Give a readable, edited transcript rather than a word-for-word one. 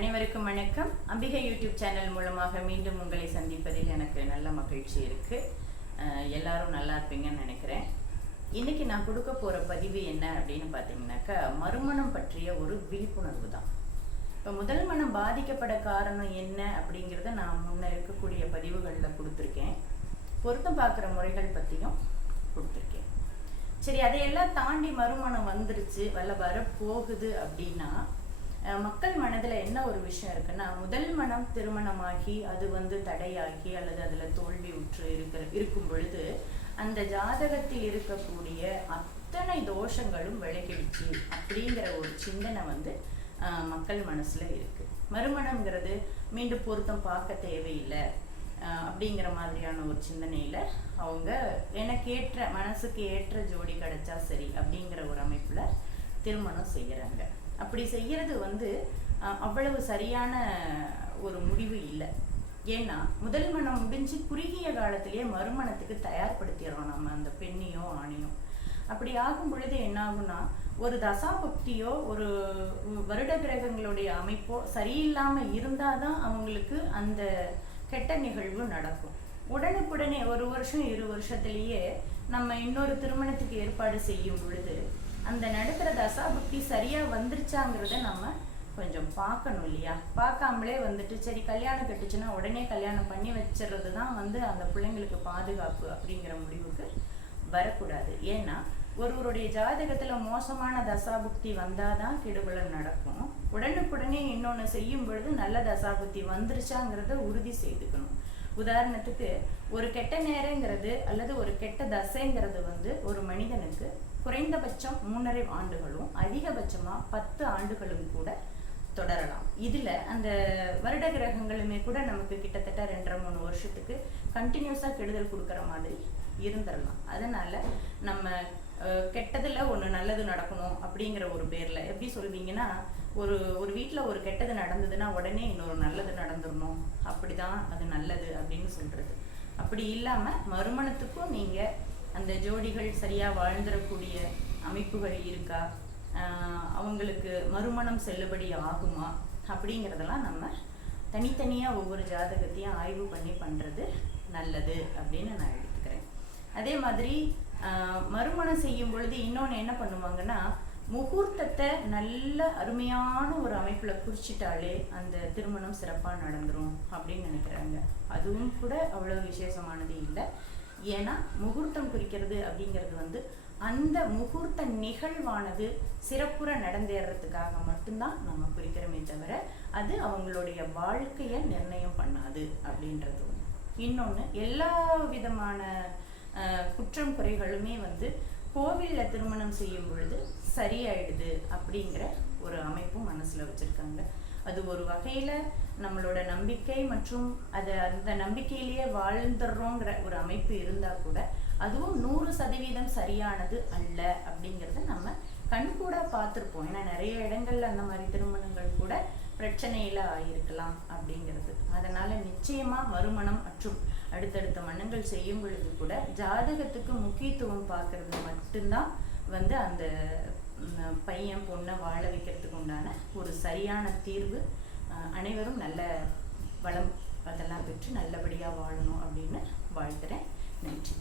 அனைவருக்கும் வணக்கம். Ambigai YouTube channel மூலமாக மீண்டும் உங்களை சந்திப்பதில் எனக்கு நல்ல மகிழ்ச்சி இருக்கு. எல்லாரும் நல்லா இருப்பீங்கன்னு நினைக்கிறேன். இன்னைக்கு நான் கொடுக்க போற பதிவு என்ன அப்படின்னு பார்த்தீங்கன்னாக்கா, மறுமணம் பற்றிய ஒரு விழிப்புணர்வு தான். இப்போ முதல் மனம் பாதிக்கப்பட காரணம் என்ன அப்படிங்கிறத நான் முன்ன இருக்கக்கூடிய பதிவுகளில் கொடுத்துருக்கேன். பொருத்தம் பார்க்குற முறைகள் பற்றியும் கொடுத்துருக்கேன். சரி, அதையெல்லாம் தாண்டி மறுமணம் வந்துருச்சு, வரப்போகுது அப்படின்னா மக்கள் மனதில் என்ன ஒரு விஷயம் இருக்குன்னா, முதல் மனம் திருமணமாகி அது தடையாகி அல்லது அதில் தோல்வி உற்று இருக்கும் பொழுது அந்த ஜாதகத்தில் இருக்கக்கூடிய அத்தனை தோஷங்களும் விலகிடுச்சு அப்படிங்கிற ஒரு சிந்தனை மக்கள் மனசுல இருக்கு. மறுமணம்ங்கிறது மீண்டும் பொருத்தம் பார்க்க தேவையில்லை அப்படிங்கிற மாதிரியான ஒரு சிந்தனையில அவங்க எனக்கு ஏற்ற மனசுக்கு ஏற்ற ஜோடி கிடைச்சா சரி அப்படிங்கிற ஒரு அமைப்புல திருமணம் செய்யறாங்க. அப்படி செய்யறது அவ்வளவு சரியான ஒரு முடிவு இல்லை. ஏன்னா முதல் மனம் முடிஞ்சு குறுகிய காலத்திலேயே மறுமணத்துக்கு தயார்படுத்திடுறோம் நம்ம அந்த பெண்ணையோ ஆணையோ. அப்படி ஆகும் பொழுது என்ன ஆகும்னா, ஒரு தசாபக்தியோ ஒரு வருட கிரகங்களுடைய அமைப்போ சரியில்லாம இருந்தாதான் அவங்களுக்கு அந்த கெட்ட நிகழ்வு நடக்கும். உடனுக்குடனே 1 வருஷம் 2 வருஷத்திலேயே நம்ம இன்னொரு திருமணத்துக்கு ஏற்பாடு செய்யும் பொழுது அந்த நடக்கிற தசாபுக்தி சரியா வந்துருச்சாங்கிறத நம்ம கொஞ்சம் பார்க்கணும் இல்லையா? பார்க்காமலே சரி கல்யாணம் கட்டுச்சுன்னா உடனே கல்யாணம் பண்ணி வச்சிடுறது தான் அந்த பிள்ளைங்களுக்கு பாதுகாப்பு அப்படிங்கிற முடிவுக்கு வரக்கூடாது. ஏன்னா ஒருவருடைய ஜாதகத்துல மோசமான தசாபுக்தி வந்தாதான் கெடுபலன் நடக்கும். உடனுக்குடனே இன்னொன்னு செய்யும் பொழுது நல்ல தசாபுக்தி வந்துருச்சாங்கிறத உறுதி செய்துக்கணும். உதாரணத்துக்கு ஒரு கெட்ட நேரங்கிறது அல்லது ஒரு கெட்ட தசைங்கிறது ஒரு மனிதனுக்கு குறைந்தபட்சம் 3.5 ஆண்டுகளும் அதிகபட்சமா 10 ஆண்டுகளும் கூட தொடரலாம். இதுல அந்த வருட கிரகங்களுமே கூட நமக்கு கிட்டத்தட்ட 2.5-3 வருஷத்துக்கு கண்டினியூஸா கெடுதல் கொடுக்குற மாதிரி இருந்துடலாம். அதனால நம்ம கெட்டதுல ஒண்ணு நல்லது நடக்கணும் அப்படிங்கிற ஒரு பேர்ல எப்படி சொல்வீங்கன்னா, ஒரு வீட்டுல ஒரு கெட்டது நடந்ததுன்னா உடனே இன்னொரு நல்லது நடந்துடணும், அப்படிதான் அது நல்லது அப்படின்னு சொல்றது. அப்படி இல்லாம மறுமணத்துக்கும் நீங்க அந்த ஜோடிகள் சரியா வாழ்ந்துடக்கூடிய அமைப்புகள் இருக்கா, அவங்களுக்கு மறுமணம் செல்லுபடி ஆகுமா அப்படிங்கிறதெல்லாம் நம்ம தனித்தனியா ஒவ்வொரு ஜாதகத்தையும் ஆய்வு பண்ணி பண்றது நல்லது அப்படின்னு நான் எடுத்துக்கிறேன். அதே மாதிரி மறுமணம் செய்யும் பொழுது இன்னொன்று என்ன பண்ணுவாங்கன்னா, முகூர்த்தத்தை நல்ல அருமையான ஒரு அமைப்புல குறிச்சிட்டாலே அந்த திருமணம் சிறப்பா நடந்துரும் அப்படின்னு நினைக்கிறாங்க. அதுவும் கூட அவ்வளவு விசேஷமானது இல்லை. ஏன்னா முகூர்த்தம் குறிக்கிறது அப்படிங்கிறது அந்த முகூர்த்த நிகழ்வானது சிறப்புற நடந்தேறதுக்காக மட்டும்தான் நம்ம குறிக்கிறோமே தவிர அது அவங்களுடைய வாழ்க்கையை நிர்ணயம் பண்ணாது அப்படின்றது. இன்னொன்று, எல்லா விதமான குற்றம் குறைகளுமே கோவில்ல திருமணம் செய்யும் பொழுது சரியாயிடுது அப்படிங்கிற ஒரு அமைப்பும் மனசுல வச்சிருக்காங்க. அது ஒரு வகையில நம்மளோட நம்பிக்கை மற்றும் அந்த நம்பிக்கையிலேயே வாழ்ந்துடுறோங்கிற ஒரு அமைப்பு இருந்தா கூட அதுவும் 100% சரியானது அல்ல அப்படிங்கிறத நம்ம கண்கூட பார்த்துருப்போம். ஏன்னா நிறைய இடங்கள்ல அந்த மாதிரி திருமணங்கள் கூட பிரச்சனையில ஆயிருக்கலாம் அப்படிங்கிறது. அதனால நிச்சயமா மறுமணம் மற்றும் அடுத்தடுத்த மன்னங்கள் செய்யும் பொழுது கூட ஜாதகத்துக்கு முக்கியத்துவம் பார்க்கறது மட்டும்தான் அந்த பையன் பொண்ணை வாழ வைக்கிறதுக்கு உண்டான ஒரு சரியான தீர்வு. அனைவரும் நல்ல வளம் அதெல்லாம் பெற்று நல்லபடியா வாழணும் அப்படின்னு வாழ்த்துறேன். நன்றி.